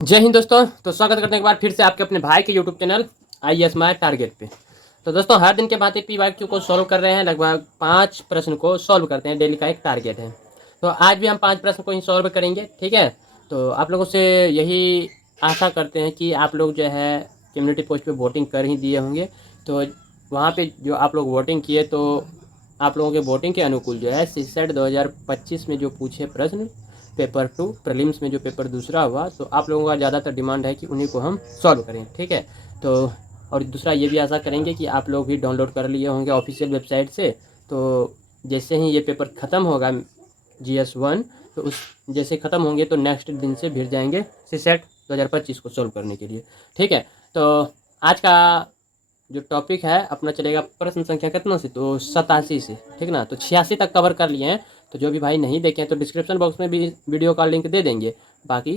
जय हिंद दोस्तों। तो स्वागत करने के बाद फिर से आपके अपने भाई के YouTube channel IAS my target पे। तो दोस्तों हर दिन के भांति PYQ को सॉल्व कर रहे हैं। लगभग 5 प्रश्न को सॉल्व करते हैं, डेली का एक टारगेट है। तो आज भी हम 5 प्रश्न को ही सॉल्व करेंगे, ठीक है। तो आप लोगों से यही आशा करते हैं कि आप लोग जो है कम्युनिटी पोस्ट पे वोटिंग कर ही दिए होंगे। तो वहाँ पे जो आप लोग वोटिंग किए, तो आप लोगों के वोटिंग के अनुकूल जो है CSET 2025 में जो पूछे प्रश्न पेपर 2 प्रीलिम्स में जो पेपर दूसरा हुआ, तो आप लोगों का ज़्यादातर डिमांड है कि उन्हीं को हम सॉल्व करें, ठीक है। तो और दूसरा ये भी आशा करेंगे कि आप लोग भी डाउनलोड कर लिए होंगे ऑफिशियल वेबसाइट से। तो जैसे ही ये पेपर ख़त्म होगा GS1, तो उस जैसे ख़त्म होंगे तो नेक्स्ट दिन से भिड़ जाएंगे CSET 2025 को सॉल्व करने के लिए, ठीक है। तो आज का जो टॉपिक है अपना चलेगा प्रश्न संख्या कितना से, तो 87 से, ठीक ना। तो 86 तक कवर कर लिए हैं। तो जो भी भाई नहीं देखे हैं तो डिस्क्रिप्शन बॉक्स में भी वीडियो का लिंक दे देंगे। बाकी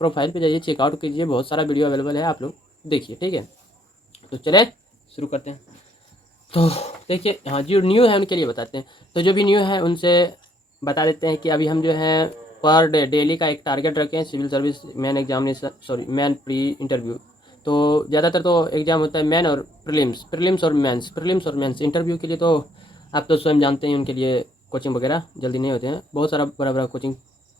प्रोफाइल पे जाइए, चेकआउट कीजिए, बहुत सारा वीडियो अवेलेबल है, आप लोग देखिए, ठीक है। तो चले शुरू करते हैं। तो देखिए, हाँ जो न्यू है उनके लिए बताते हैं। तो जो भी न्यू है उनसे बता देते हैं कि अभी हम जो है पर डे डेली का एक टारगेट रखे हैं। Civil service main examination, sorry main pre interview. तो ज़्यादातर तो एग्ज़ाम होता है मेन और प्रीलिम्स और मेंस। इंटरव्यू के लिए तो आप तो स्वयं जानते हैं, उनके लिए कोचिंग वगैरह जल्दी नहीं होते हैं, बहुत सारा बड़ा बड़ा कोचिंग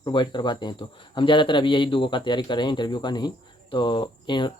प्रोवाइड करवाते हैं। तो हम ज़्यादातर अभी यही दो का तैयारी कर रहे हैं, इंटरव्यू का नहीं। तो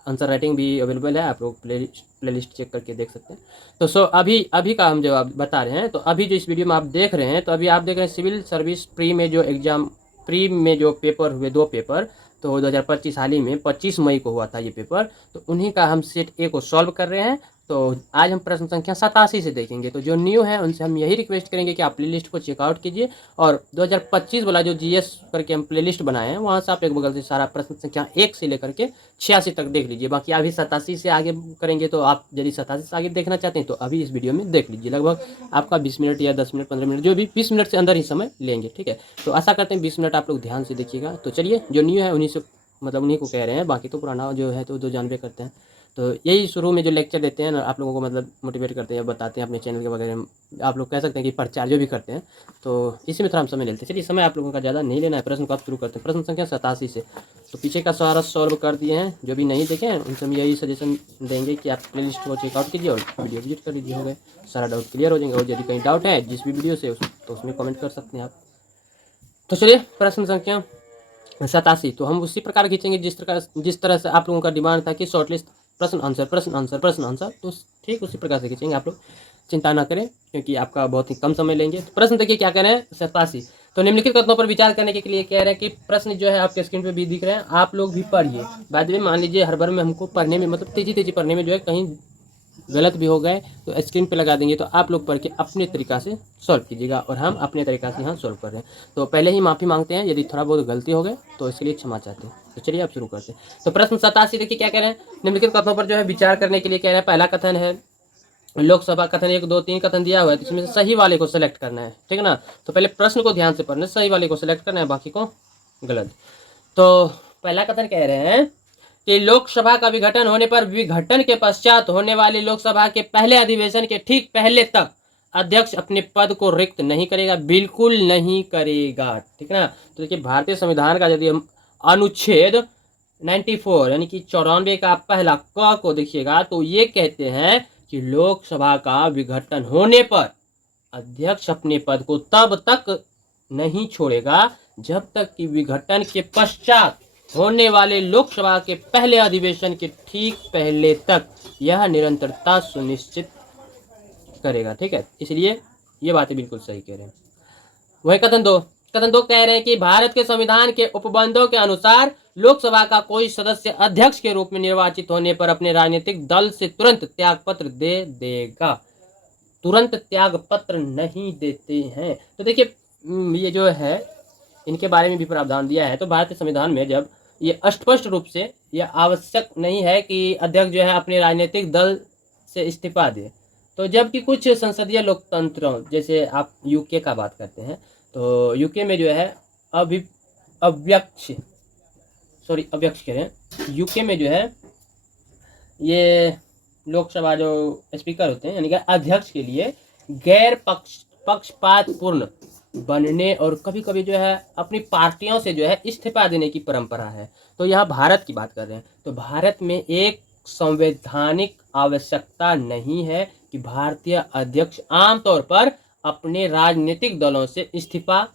आंसर राइटिंग भी अवेलेबल है, आप लोग प्लेलिस्ट चेक करके देख सकते हैं। तो अभी अभी का हम जो आप बता रहे हैं, तो अभी जो इस वीडियो में आप देख रहे हैं, तो अभी आप देख रहे हैं सिविल सर्विस प्री में जो एग्ज़ाम, प्री में जो पेपर हुए, 2 पेपर। तो 2025 हाल ही में 25 मई को हुआ था ये पेपर। तो उन्हीं का हम सेट A को सॉल्व कर रहे हैं। तो आज हम प्रश्न संख्या 87 से देखेंगे। तो जो न्यू है उनसे हम यही रिक्वेस्ट करेंगे कि आप प्लेलिस्ट को चेकआउट कीजिए, और 2025 वाला जो GS करके हम प्लेलिस्ट बनाए हैं वहाँ से आप एक बगल से सारा प्रश्न संख्या 1 से लेकर के 86 तक देख लीजिए। बाकी अभी 87 से आगे करेंगे, तो आप यदि 87 से आगे देखना चाहते हैं तो अभी इस वीडियो में देख लीजिए। लगभग आपका 20 मिनट या 10 मिनट 15 मिनट, जो भी 20 मिनट से अंदर ही समय लेंगे, ठीक है। तो आशा करते हैं 20 मिनट आप लोग ध्यान से देखिएगा। तो चलिए, जो न्यू है उन्हीं से मतलब उन्हीं को कह रहे हैं, बाकी तो पुराना जो है तो जो जानबे करते हैं। तो यही शुरू में जो लेक्चर देते हैं ना, आप लोगों को मतलब मोटिवेट करते हैं, बताते हैं अपने चैनल के वगैरह, आप लोग कह सकते हैं कि प्रचार जो भी करते हैं। तो इसी में थोड़ा हम समय लेते हैं। चलिए, समय आप लोगों का ज़्यादा नहीं लेना है, प्रश्न को आप शुरू करते हैं। प्रश्न संख्या 87 से। तो पीछे का सारा सॉल्व कर दिए हैं, जो भी नहीं देखे हैं उनसे हम यही सजेशन देंगे कि आप प्ले लिस्ट को चेकआउट कीजिए और वीडियो विजिट कर लीजिए, हो गए सारा डाउट क्लियर हो जाएंगे। और यदि कहीं डाउट है जिस भी वीडियो से तो उसमें कमेंट कर सकते हैं आप। तो चलिए, प्रश्न संख्या 87। तो हम उसी प्रकार खींचेंगे जिस तरह से आप लोगों का डिमांड था कि शॉर्टलिस्ट प्रश्न आंसर प्रश्न आंसर प्रश्न आंसर, तो ठीक उसी प्रकार से खींचेंगे। आप लोग चिंता ना करें, क्योंकि आपका बहुत ही कम समय लेंगे। तो प्रश्न देखिए क्या कह रहे हैं, 87। तो निम्नलिखित कथनों पर विचार करने के लिए कह रहे हैं कि प्रश्न जो है आपके स्क्रीन पे भी दिख रहे हैं, आप लोग भी पढ़िए। बाद में मान लीजिए हर बार में हमको पढ़ने में मतलब तेजी पढ़ने में जो है कहीं गलत भी हो गए तो स्क्रीन पे लगा देंगे, तो आप लोग पढ़ के अपने तरीक़ा से सॉल्व कीजिएगा, और हम अपने तरीक़ा से यहाँ सॉल्व कर रहे हैं। तो पहले ही माफ़ी मांगते हैं यदि थोड़ा बहुत गलती हो गए, तो इसके लिए क्षमा चाहते हैं। तो चलिए आप शुरू करते हैं। तो प्रश्न 87 देखिए क्या कह रहे हैं, निम्नलिखित कथनों पर जो है विचार करने के लिए कह रहे हैं। पहला कथन है लोकसभा, कथन 1 2 3 कथन दिया हुआ है, तो इसमें से सही वाले को सेलेक्ट करना है, ठीक है ना। तो पहले प्रश्न को ध्यान से पढ़ना, सही वाले को सेलेक्ट करना है, बाकी को गलत। तो पहला कथन कह रहे हैं कि लोकसभा का विघटन होने पर विघटन के पश्चात होने वाली लोकसभा के पहले अधिवेशन के ठीक पहले तक अध्यक्ष अपने पद को रिक्त नहीं करेगा, बिल्कुल नहीं करेगा, ठीक है ना। तो देखिए, भारतीय संविधान का यदि हम अनुच्छेद 94 यानी कि 94 का पहला क को देखिएगा, तो ये कहते हैं कि लोकसभा का विघटन होने पर अध्यक्ष अपने पद को तब तक नहीं छोड़ेगा जब तक कि विघटन के पश्चात होने वाले लोकसभा के पहले अधिवेशन के ठीक पहले तक यह निरंतरता सुनिश्चित करेगा, ठीक है। इसलिए ये बातें बिल्कुल सही कह रहे हैं। वही कथन 2 कह रहे हैं कि भारत के संविधान के उपबंधों के अनुसार लोकसभा का कोई सदस्य अध्यक्ष के रूप में निर्वाचित होने पर अपने राजनीतिक दल से तुरंत त्यागपत्र दे देगा। तुरंत त्यागपत्र नहीं देते हैं। तो देखिए, ये जो है इनके बारे में भी प्रावधान दिया है। तो भारतीय संविधान में जब ये स्पष्ट रूप से यह आवश्यक नहीं है कि अध्यक्ष जो है अपने राजनीतिक दल से इस्तीफा दे, तो जबकि कुछ संसदीय लोकतंत्रों जैसे आप यूके का बात करते हैं, तो यूके में जो है अव्यक्ष कह रहे हैं, यूके में जो है ये लोकसभा जो स्पीकर होते हैं यानी कि अध्यक्ष के लिए गैर पक्षपात पूर्ण बनने और कभी कभी जो है अपनी पार्टियों से जो है इस्तीफा देने की परंपरा है। तो यहाँ भारत की बात कर रहे हैं, तो भारत में एक संवैधानिक आवश्यकता नहीं है कि भारतीय अध्यक्ष आमतौर पर अपने राजनीतिक दलों से इस्तीफा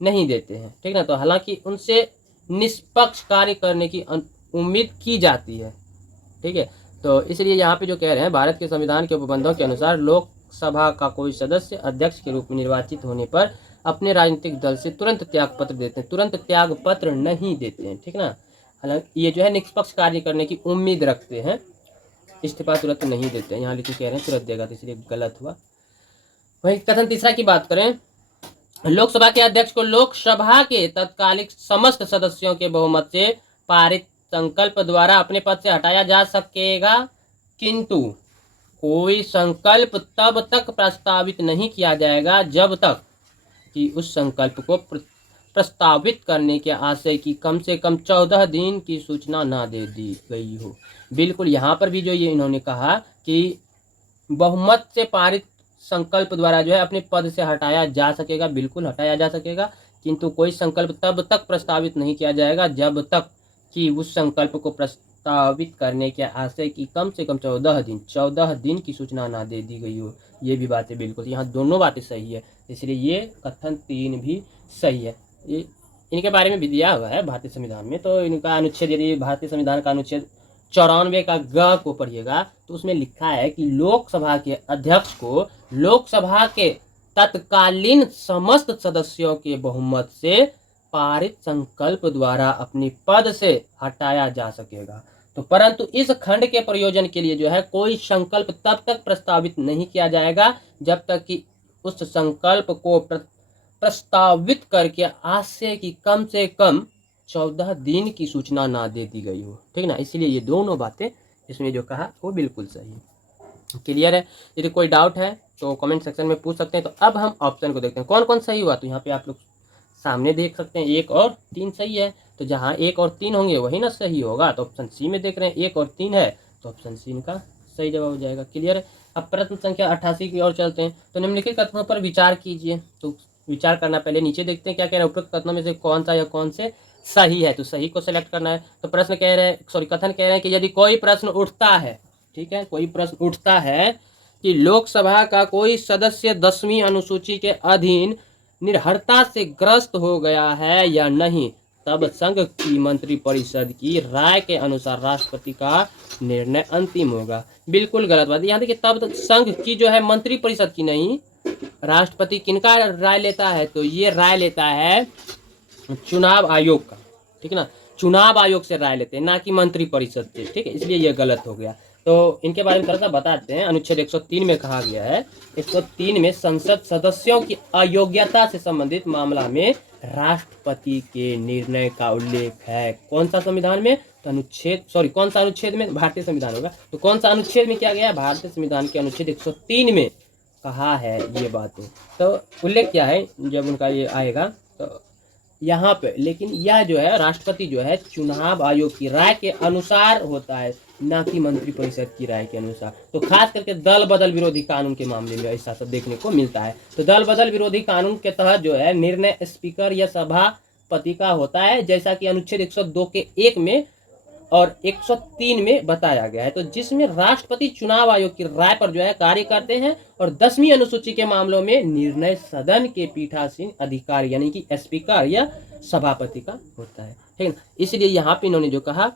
नहीं देते हैं, ठीक ना। तो हालांकि उनसे निष्पक्ष कार्य करने की उम्मीद की जाती है, ठीक है। तो इसलिए यहाँ पे जो कह रहे हैं, भारत के संविधान के उपबंधों के अनुसार लोकसभा का कोई सदस्य अध्यक्ष के रूप में निर्वाचित होने पर अपने राजनीतिक दल से तुरंत त्याग पत्र देते हैं, तुरंत त्याग पत्र नहीं देते हैं, ठीक ना। हालांकि ये जो है निष्पक्ष कार्य करने की उम्मीद रखते हैं, इस्तीफा तुरंत नहीं देते हैं। यहाँ लिखे कह रहे हैं तुरंत देगा, तो इसलिए गलत हुआ। वही कथन तीसरा की बात करें, लोकसभा के अध्यक्ष को लोकसभा के तत्कालिक समस्त सदस्यों के बहुमत से पारित संकल्प द्वारा अपने पद से हटाया जा सकेगा, किंतु कोई संकल्प तब तक प्रस्तावित नहीं किया जाएगा जब तक कि उस संकल्प को प्रस्तावित करने के आशय की कम से कम 14 दिन की सूचना ना दे दी गई हो। बिल्कुल यहाँ पर भी जो ये इन्होंने कहा कि बहुमत से पारित संकल्प द्वारा जो है अपने पद से हटाया जा सकेगा, बिल्कुल हटाया जा सकेगा, किंतु कोई संकल्प तब तक प्रस्तावित नहीं किया जाएगा जब तक कि उस संकल्प को प्रस्तावित करने के आशय की कम से कम 14 दिन की सूचना ना दे दी गई हो। ये भी बातें बिल्कुल, यहाँ दोनों बातें सही है, इसलिए ये कथन 3 भी सही है। ये इनके बारे में भी दिया हुआ है भारतीय संविधान में। तो इनका अनुच्छेद, यदि भारतीय संविधान का अनुच्छेद 94 का ग को पढ़िएगा तो उसमें लिखा है कि लोकसभा के अध्यक्ष को लोकसभा के तत्कालीन समस्त सदस्यों के बहुमत से पारित संकल्प द्वारा अपनी पद से हटाया जा सकेगा। तो परंतु इस खंड के प्रयोजन के लिए जो है कोई संकल्प तब तक प्रस्तावित नहीं किया जाएगा जब तक कि उस संकल्प को प्रस्तावित करके आशय की कम से कम 14 दिन की सूचना ना दे दी गई हो, ठीक ना। इसलिए ये दोनों बातें इसमें जो कहा वो बिल्कुल सही है। क्लियर है? यदि कोई डाउट है तो कमेंट सेक्शन में पूछ सकते हैं। तो अब हम ऑप्शन को देखते हैं कौन कौन सही हुआ। तो यहाँ पे आप लोग सामने देख सकते हैं 1 और 3 सही है। तो जहाँ 1 और 3 होंगे वही ना सही होगा। तो ऑप्शन सी में देख रहे हैं 1 और 3 है, तो ऑप्शन सी इनका सही जवाब हो जाएगा। क्लियर है? अब प्रश्न संख्या 88 की ओर चलते हैं। तो निम्नलिखित कथनों पर विचार कीजिए। तो विचार करना पहले नीचे देखते हैं क्या कह रहे हैं, उपरोक्त कथनों में से कौन सा या कौन से सही है। तो सही को सिलेक्ट करना है। तो प्रश्न कह रहे हैं, सॉरी कथन कह रहे हैं कि यदि कोई प्रश्न उठता है, ठीक है, कोई प्रश्न उठता है कि लोकसभा का कोई सदस्य 10वीं अनुसूची के अधीन निर्हरता से ग्रस्त हो गया है या नहीं, तब संघ की मंत्रिपरिषद की राय के अनुसार राष्ट्रपति का निर्णय अंतिम होगा। बिल्कुल गलत बात। यहाँ देखिए, तब संघ की जो है मंत्रिपरिषद की नहीं, राष्ट्रपति किनका राय लेता है, तो ये राय लेता है चुनाव आयोग का, ठीक है ना। चुनाव आयोग से राय लेते हैं, ना कि मंत्रिपरिषद से, ठीक है। इसलिए ये गलत हो गया। तो इनके बारे में थोड़ा सा बताते हैं। अनुच्छेद 103 में कहा गया है, 103 में संसद सदस्यों की अयोग्यता से संबंधित मामला में राष्ट्रपति के निर्णय का उल्लेख है। कौन सा संविधान में? तो अनुच्छेद, सॉरी कौन सा अनुच्छेद में? भारतीय संविधान होगा। तो कौन सा अनुच्छेद में किया गया है? भारतीय संविधान के अनुच्छेद 103 में कहा है ये बात। तो उल्लेख क्या है जब उनका ये आएगा तो यहाँ पे, लेकिन यह जो है राष्ट्रपति जो है चुनाव आयोग की राय के अनुसार होता है, ना कि मंत्रिपरिषद की राय के अनुसार। तो खास करके दल बदल विरोधी कानून के मामले में ऐसा सब देखने को मिलता है। तो दल बदल विरोधी कानून के तहत जो है निर्णय स्पीकर या सभापति का होता है, जैसा कि अनुच्छेद 102 के 1 में और 103 में बताया गया है। तो जिसमें राष्ट्रपति चुनाव आयोग की राय पर जो है कार्य करते हैं, और 10वीं अनुसूची के मामलों में निर्णय सदन के पीठासीन अधिकारी यानी कि स्पीकर या सभापति का होता है, ठीक है। इसलिए यहाँ पे इन्होंने जो कहा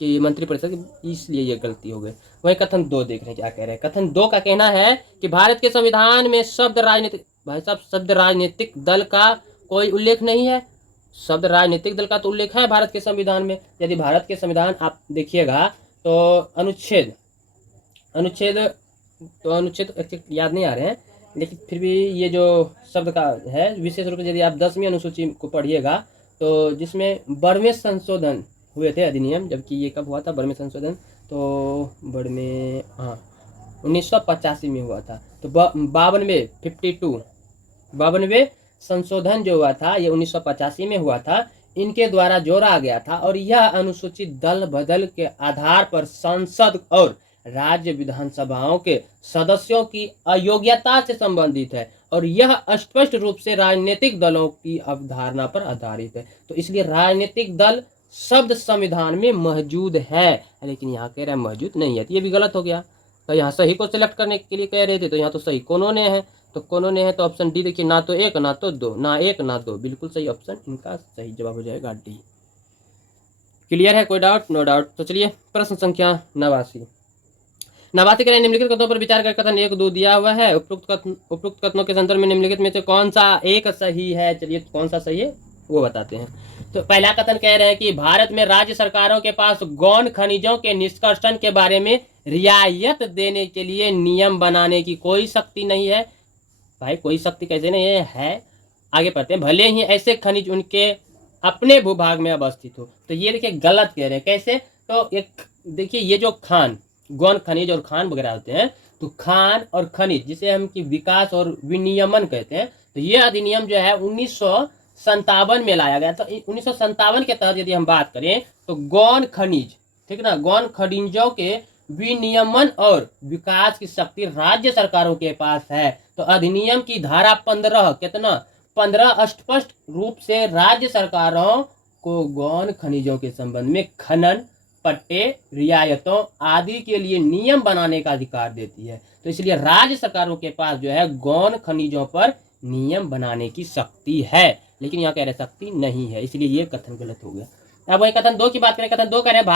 कि मंत्रिपरिषद, इसलिए ये गलती हो गई। वही कथन 2 देख रहे हैं क्या कह रहे हैं। कथन 2 का कहना है कि भारत के संविधान में शब्द राजनीतिक, भाई साहब शब्द राजनीतिक दल का कोई उल्लेख नहीं है। शब्द राजनीतिक दल का तो उल्लेख है भारत के संविधान में। यदि भारत के संविधान आप देखिएगा तो अनुच्छेद याद नहीं आ रहे हैं, लेकिन फिर भी ये जो शब्द का है, विशेष रूप से यदि आप 10वीं अनुसूची को पढ़िएगा तो जिसमें 12वें संशोधन हुए थे अधिनियम, जबकि ये कब हुआ था 12वें संशोधन? तो 1985 में हुआ था। तो 52वें संशोधन जो हुआ था ये 1985 में हुआ था, इनके द्वारा जोड़ा गया था। और यह अनुसूचित दल बदल के आधार पर संसद और राज्य विधानसभाओं के सदस्यों की अयोग्यता से संबंधित है और यह स्पष्ट रूप से राजनीतिक दलों की अवधारणा पर आधारित है। तो इसलिए राजनीतिक दल शब्द संविधान में मौजूद है, लेकिन यहाँ कह रहा है मौजूद नहीं है, तो ये भी गलत हो गया। तो यहाँ सही को सिलेक्ट करने के लिए कह रहे थे, तो यहाँ तो सही कोनों ने है, तो कोनों ने है, तो ऑप्शन डी देखिए, ना तो एक ना तो दो, ना एक ना दो, बिल्कुल सही ऑप्शन इनका सही जवाब हो जाएगा डी। क्लियर है, कोई डाउट? No doubt. तो चलिए प्रश्न संख्या 89 करें। निम्नलिखित कथनों पर विचार कर कथन 1 2 दिया हुआ है। उपयुक्त कथनों के संदर्भ में निम्नलिखित में से कौन सा एक सही है? चलिए कौन सा सही है वो बताते हैं। तो पहला कथन कह रहे हैं कि भारत में राज्य सरकारों के पास गौण खनिजों के निष्कर्षण के बारे में रियायत देने के लिए नियम बनाने की कोई शक्ति नहीं है। भाई कोई शक्ति कैसे नहीं है? आगे पढ़ते हैं। भले ही ऐसे खनिज उनके अपने भूभाग में अवस्थित हो। तो ये देखिए गलत कह रहे हैं। कैसे? तो एक देखिए, ये जो खान गौण खनिज और खान वगैरह होते हैं, तो खान और खनिज जिसे हम की विकास और विनियमन कहते हैं, तो ये अधिनियम जो है 1957 में लाया गया। तो 1957 के तहत यदि हम बात करें तो गौण खनिज, ठीक ना, गौण खनिजों के विनियमन और विकास की शक्ति राज्य सरकारों के पास है। तो अधिनियम की धारा 15 कितना 15 स्पष्ट रूप से राज्य सरकारों को गौण खनिजों के संबंध में खनन, पट्टे, रियायतों आदि के लिए नियम बनाने का अधिकार देती है। तो इसलिए राज्य सरकारों के पास जो है गौण खनिजों पर नियम बनाने की शक्ति है, लेकिन यहाँ कह रहे शक्ति नहीं है, इसलिए ये कथन गलत हो गया। अब वही कथन 2 की बात करें। कथन 2 कह रहे हैं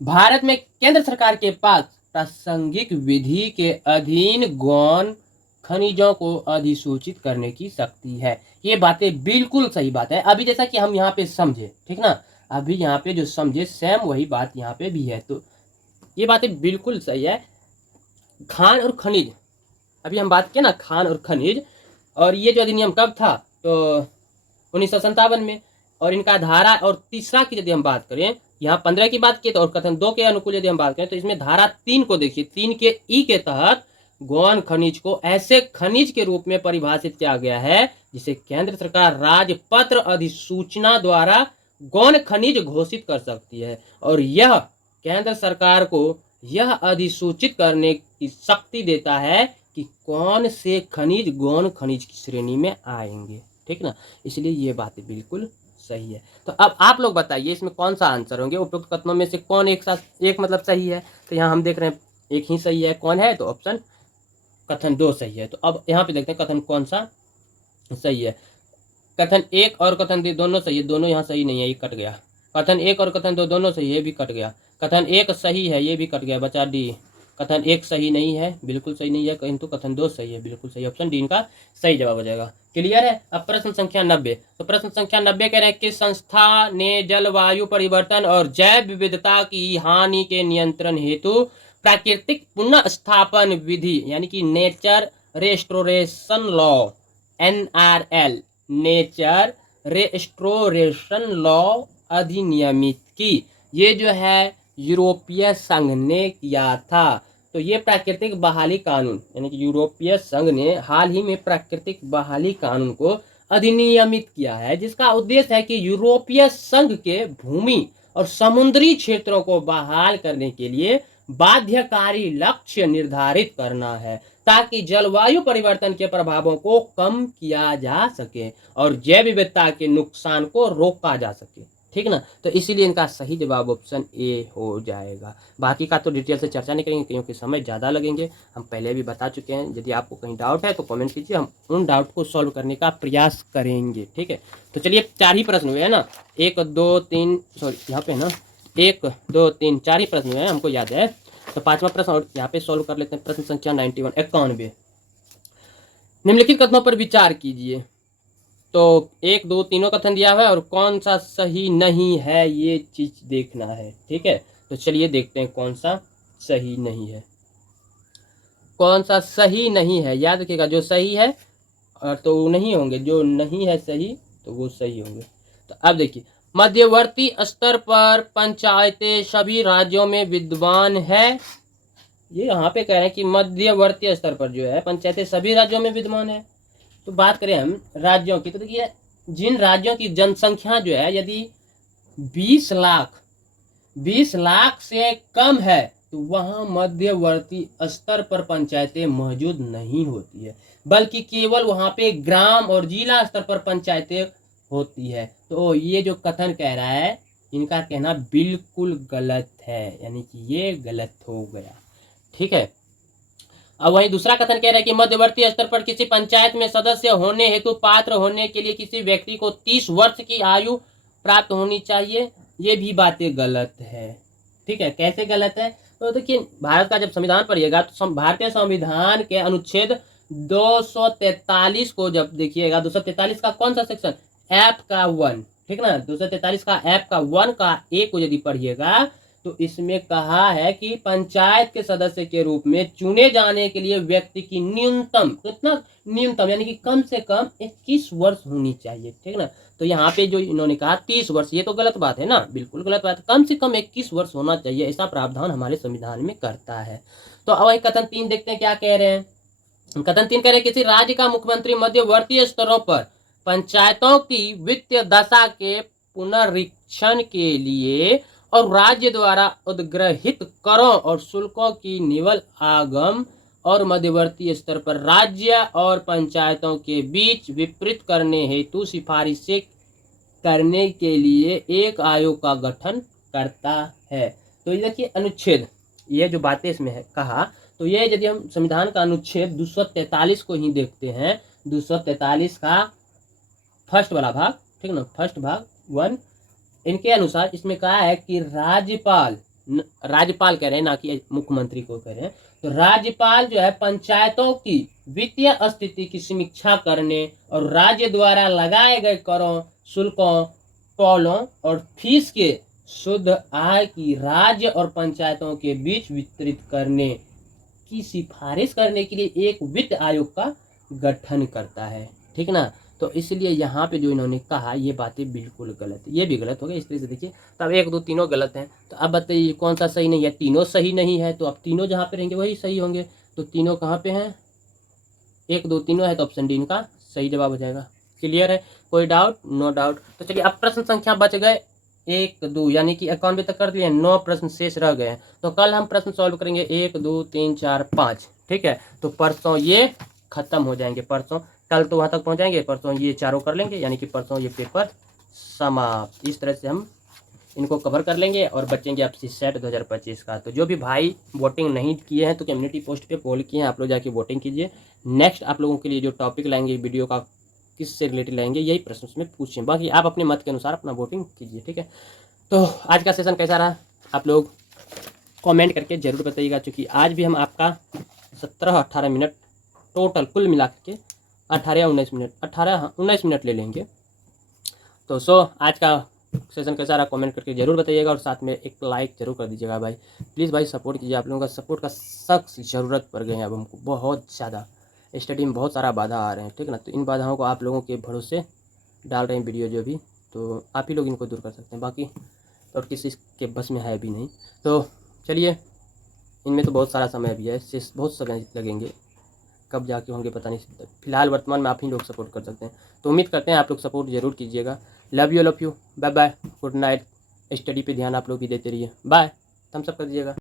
भारत में केंद्र सरकार के पास प्रासंगिक विधि के अधीन गौण खनिजों को अधिसूचित करने की शक्ति है। ये बातें बिल्कुल सही बात है। अभी जैसा कि हम यहाँ पे समझे, ठीक ना, अभी यहाँ पे जो समझे सेम वही बात यहाँ पे भी है। तो ये बातें बिल्कुल सही है। खान और खनिज, अभी हम बात किए ना खान और खनिज, और ये जो अधिनियम कब था? तो 1957 में। और इनका धारा और तीसरा की यदि हम बात करें, यहाँ 15 की बात की, तो और कथन 2 के अनुकूल यदि हम बात करें तो इसमें धारा 3 को देखिए। 3 के ई के तहत गौण खनिज को ऐसे खनिज के रूप में परिभाषित किया गया है जिसे केंद्र सरकार राजपत्र अधिसूचना द्वारा गौण खनिज घोषित कर सकती है, और यह केंद्र सरकार को यह अधिसूचित करने की शक्ति देता है कि कौन से खनिज गौण खनिज की श्रेणी में आएंगे, ठीक ना। इसलिए ये बात बिल्कुल सही है। तो अब आप लोग बताइए इसमें कौन सा आंसर होंगे? उपयुक्त कथनों में से कौन एक साथ एक मतलब सही है? तो यहाँ हम देख रहे हैं एक ही सही है। कौन है? तो ऑप्शन कथन 2 सही है। तो अब यहाँ पे देखते हैं कथन कौन सा सही है। कथन 1 और कथन 2 दोनों सही है, दोनों यहाँ सही नहीं है, ये कट गया। कथन 1 और कथन 2 दोनों सही है, ये भी कट गया। कथन 1 सही है, ये भी कट गया, बचा डी। कथन 1 सही नहीं है, बिल्कुल सही नहीं है, किंतु कथन 2 सही है, बिल्कुल सही। ऑप्शन डी इनका सही जवाब हो जाएगा। क्लियर है? अब प्रश्न संख्या 90। तो प्रश्न संख्या 90 कह रहे हैं कि संस्था ने जलवायु परिवर्तन और जैव विविधता की हानि के नियंत्रण हेतु प्राकृतिक पुनर्स्थापन विधि यानी कि nature restoration law NRL nature restoration law अधिनियमित की। ये जो है यूरोपीय संघ ने किया था। तो ये प्राकृतिक बहाली कानून यानी कि यूरोपीय संघ ने हाल ही में प्राकृतिक बहाली कानून को अधिनियमित किया है, जिसका उद्देश्य है कि यूरोपीय संघ के भूमि और समुद्री क्षेत्रों को बहाल करने के लिए बाध्यकारी लक्ष्य निर्धारित करना है, ताकि जलवायु परिवर्तन के प्रभावों को कम किया जा सके और जैव विविधता के नुकसान को रोका जा सके, ठीक ना। तो इसीलिए इनका सही जवाब ऑप्शन ए हो जाएगा। बाकी का तो डिटेल से चर्चा नहीं करेंगे क्योंकि समय ज़्यादा लगेंगे, हम पहले भी बता चुके हैं। यदि आपको कहीं डाउट है तो कमेंट कीजिए, हम उन डाउट को सॉल्व करने का प्रयास करेंगे, ठीक है। तो चलिए 4 ही प्रश्न हुए हैं ना, 1 2 3 सॉरी यहाँ पे ना 1 2 3 4 ही प्रश्न हुए हैं, हमको याद है। तो 5वां प्रश्न और यहाँ पे सॉल्व कर लेते हैं। प्रश्न संख्या 91 निम्नलिखित कथनों पर विचार कीजिए। तो 1 2 तीनों कथन दिया हुआ है और कौन सा सही नहीं है ये चीज देखना है, ठीक है। तो चलिए देखते हैं कौन सा सही नहीं है। कौन सा सही नहीं है याद रखिएगा, जो सही है और तो वो नहीं होंगे, जो नहीं है सही तो वो सही होंगे। तो अब देखिए, मध्यवर्ती स्तर पर पंचायतें सभी राज्यों में विद्यमान है। ये यहाँ पे कह रहे हैं कि मध्यवर्ती स्तर पर जो है पंचायतें सभी राज्यों में विद्यमान है। तो बात करें हम राज्यों की, तो देखिए जिन राज्यों की जनसंख्या जो है यदि 20 लाख से कम है तो वहाँ मध्यवर्ती स्तर पर पंचायतें मौजूद नहीं होती है, बल्कि केवल वहाँ पे ग्राम और जिला स्तर पर पंचायतें होती है। तो ये जो कथन कह रहा है, इनका कहना बिल्कुल गलत है, यानी कि ये गलत हो गया। ठीक है। अब वही दूसरा कथन कह रहा है कि मध्यवर्ती स्तर पर किसी पंचायत में सदस्य होने हेतु पात्र होने के लिए किसी व्यक्ति को 30 वर्ष की आयु प्राप्त होनी चाहिए। ये भी बातें गलत है। ठीक है, कैसे गलत है? तो देखिए, भारत का जब संविधान पढ़िएगा तो भारतीय संविधान के अनुच्छेद 243 को जब देखिएगा, 243 का कौन सा सेक्शन? एफ का 1, ठीक ना, 243 का एफ का 1 का ए को यदि पढ़िएगा तो इसमें कहा है कि पंचायत के सदस्य के रूप में चुने जाने के लिए व्यक्ति की न्यूनतम, कितना न्यूनतम, यानी कि कम से कम 21 वर्ष होनी चाहिए। ठीक ना, तो यहाँ पे जो इन्होंने कहा 30 वर्ष, ये तो गलत बात है ना, बिल्कुल गलत बात है। कम से कम 21 वर्ष होना चाहिए, ऐसा प्रावधान हमारे संविधान में करता है। तो अब कथन 3 देखते हैं क्या कह रहे हैं। कथन 3 कह रहे हैं किसी राज्य का मुख्यमंत्री मध्यवर्ती स्तरों पर पंचायतों की वित्तीय दशा के पुनरीक्षण के लिए और राज्य द्वारा उद्ग्रहित करों और शुल्कों की निवल आगम और मध्यवर्ती स्तर पर राज्य और पंचायतों के बीच वितरित करने हेतु सिफारिशें करने के लिए एक आयोग का गठन करता है। तो ये देखिए अनुच्छेद, ये जो बातें इसमें है कहा, तो ये यदि हम संविधान का अनुच्छेद 243 को ही देखते हैं, 243 का फर्स्ट वाला भाग, ठीक ना, फर्स्ट भाग 1, इनके अनुसार इसमें कहा है कि राज्यपाल, राज्यपाल कह रहे हैं ना कि मुख्यमंत्री को कह रहे हैं, तो राज्यपाल जो है पंचायतों की वित्तीय स्थिति की समीक्षा करने और राज्य द्वारा लगाए गए करों, शुल्कों, टोलों और फीस के शुद्ध आय की राज्य और पंचायतों के बीच वितरित करने की सिफारिश करने के लिए एक वित्त आयोग का गठन करता है। ठीक ना, तो इसलिए यहाँ पे जो इन्होंने कहा ये बातें बिल्कुल गलत है, ये भी गलत हो गया। इस तरह से देखिए, तो अब 1 2 तीनों गलत हैं। तो अब बताइए कौन सा सही नहीं है? तीनों सही नहीं है, तो अब तीनों जहाँ पे रहेंगे वही सही होंगे। तो तीनों कहाँ पे हैं? 1 2 तीनों है, तो ऑप्शन डी इनका सही जवाब हो जाएगा। क्लियर है, कोई डाउट? No doubt. तो चलिए अब प्रश्न संख्या बच गए 1 2, यानी कि 91 तक कर दिए, 9 प्रश्न शेष रह गए हैं। तो कल हम प्रश्न सॉल्व करेंगे 1 2 3 4 5। ठीक है, तो परसों ये खत्म हो जाएंगे, परसों, कल तो वहाँ तक पहुँचाएंगे, परसों ये चारों कर लेंगे, यानी कि परसों ये पेपर समाप्त। इस तरह से हम इनको कवर कर लेंगे और बचेंगे आपसी सेट 2025 का। तो जो भी भाई वोटिंग नहीं किए हैं तो कम्युनिटी पोस्ट पे पोल किए हैं, आप लोग जाके वोटिंग कीजिए। नेक्स्ट आप लोगों के लिए जो टॉपिक लाएंगे वीडियो का, किससे रिलेटेड लाएंगे, यही प्रश्न उसमें पूछें। बाकी आप अपने मत के अनुसार अपना वोटिंग कीजिए। ठीक है, तो आज का सेशन कैसा रहा आप लोग कमेंट करके ज़रूर बताइएगा, क्योंकि आज भी हम आपका 17-18 मिनट टोटल कुल मिला के 18-19 मिनट 18-19 मिनट ले लेंगे। तो आज का सेशन कैसा रहा कमेंट करके ज़रूर बताइएगा, और साथ में एक लाइक ज़रूर कर दीजिएगा भाई। प्लीज़ भाई सपोर्ट कीजिए, आप लोगों का सपोर्ट का सख्त ज़रूरत पड़ गई है अब हमको, बहुत ज़्यादा। स्टडी में बहुत सारा बाधा आ रहे हैं, ठीक ना, तो इन बाधाओं को आप लोगों के भरोसे डाल रहे हैं वीडियो जो भी, तो आप ही लोग इनको दूर कर सकते हैं, बाकी और किसी के बस में है भी नहीं। तो चलिए, इनमें तो बहुत सारा समय भी है, बहुत समय लगेंगे, कब जाके होंगे पता नहीं। फिलहाल वर्तमान में आप ही लोग सपोर्ट कर सकते हैं, तो उम्मीद करते हैं आप लोग सपोर्ट जरूर कीजिएगा। Love you, bye bye, good night. Study पे ध्यान आप लोग भी देते रहिए, बाय, थम्स अप कर दीजिएगा।